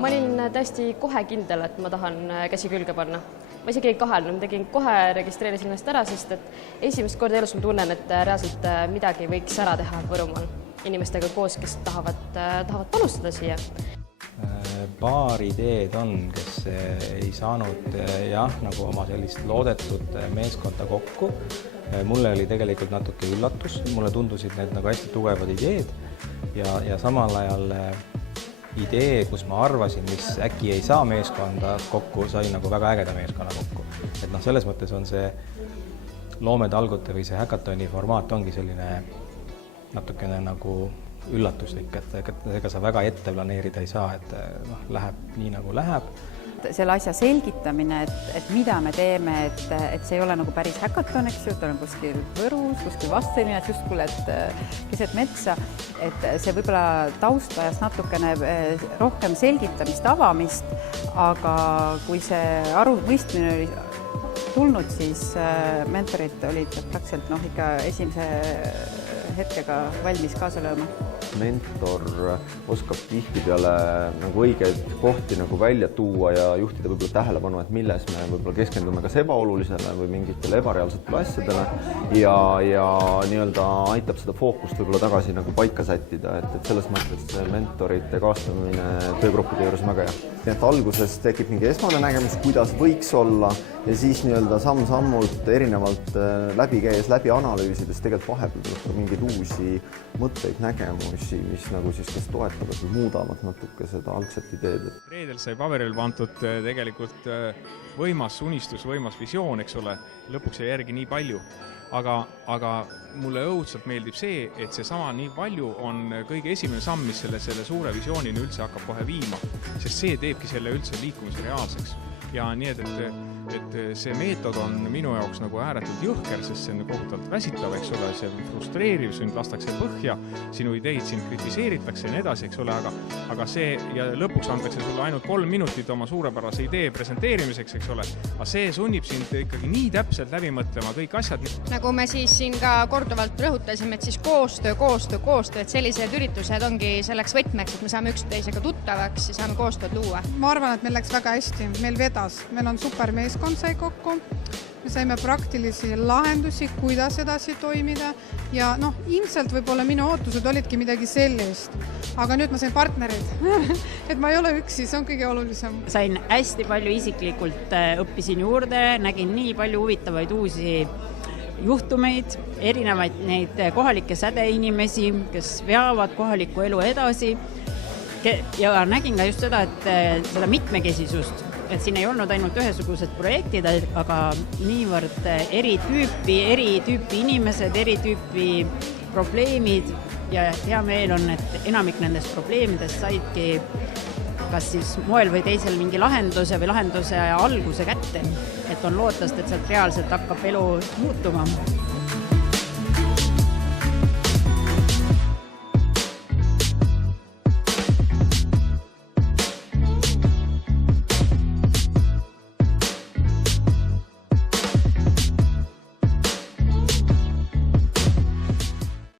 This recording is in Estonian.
Ma olin täiesti kohe kindel, et ma tahan käsi külge panna. Ma isegi ei kahelnud, ma tegin kohe, registreerisin ennast ära, sest et esimest korda elus ma tunnen, et reaalselt midagi võiks ära teha Võrumaal inimestega koos, kes tahavad panustada siia. Paar ideed on, kes ei saanud nagu oma sellist loodetud meeskonda kokku. Mulle oli tegelikult natuke üllatus, mulle tundusid need nagu hästi tugevad ideed ja samal ajal idee, kus ma arvasin, mis äkki ei saa meeskonda kokku, sai nagu väga ägeda meeskonna kokku. Et selles mõttes on see loometalgute või see häkatoni formaat ongi selline natukene nagu üllatuslik, et ega sa väga ette planeerida ei saa, et läheb nii nagu läheb. Selle asja selgitamine, et mida me teeme, et see ei ole nagu päris häkaton, eks ju, ta on kuskil Võrus, kuskil Vastselinas, just kuule, et keset metsa, et see võib-olla taustajas natukene rohkem selgitamist, avamist, aga kui see mõistmine oli tulnud, siis mentorid olid praktiliselt ikka esimese hetkega valmis kaasa lööma. Mentor oskab tihtipeale nagu õigeid kohti nagu välja tuua ja juhtida võib-olla tähelepanu, et milles me võib-olla keskendume kas ebaolulisele või mingitele ebareaalsetele asjadele ja nii-öelda aitab seda fookust võib-olla tagasi nagu paika sättida, et selles mõttes mentorite kaastamine töögruppide juures on väga hea. Et alguses tekib mingi esmane nägemus, kuidas võiks olla ja siis nii-öelda samm-sammult erinevalt läbi käies, läbi analüüsides tegelikult vahepeal mingeid uusi mõtteid, nägemusi, mis nagu siis kas toetavad või muudavad natuke seda algset ideed. Reedel sai paberil pandud tegelikult võimas unistus, võimas visioon, eks ole, lõpuks jäi järgi nii palju. Aga mulle õudselt meeldib see, et see sama nii palju on kõige esimene samm, mis selle suure visioonini üldse hakkab kohe viima, sest see teebki selle üldse liikumise reaalseks. Ja nii, et see meetod on minu jaoks nagu ääretult jõhker, sest see on kohutavalt väsitav, eks ole, see frustreeriv, sind lastakse põhja, sinu ideid sind kritiseeritakse ja nii edasi, eks ole, aga see ja lõpuks antakse sulle ainult 3 minutit oma suurepärase idee presenteerimiseks, eks ole, aga see sunnib sind ikkagi nii täpselt läbi mõtlema kõik asjad. Nagu me siis siin ka korduvalt rõhutasime, et siis koostöö, et sellised üritused ongi selleks võtmeks, et me saame üksteisega tuttavaks ja saame koostööd luua. Ma arvan, et meil läks väga hästi, meil vedas, meil on super meeskond sai kokku, me saime praktilisi lahendusi, kuidas edasi toimida ja ilmselt võib-olla minu ootused olidki midagi sellist, aga nüüd ma sain partnerid, et ma ei ole üksi, see on kõige olulisem. Sain hästi palju isiklikult, õppisin juurde, nägin nii palju huvitavaid uusi juhtumeid, erinevaid neid kohalikke sädeinimesi, kes veavad kohalikku elu edasi ja nägin ka just seda, et seda mitmekesisust, et siin ei olnud ainult ühesugused projektid, aga niivõrd eri tüüpi inimesed, eri tüüpi probleemid ja hea meel on, et enamik nendest probleemidest saidki kas siis moel või teisel mingi lahenduse või lahenduse alguse kätte, et on lootust, et sealt reaalselt hakkab elu muutuma.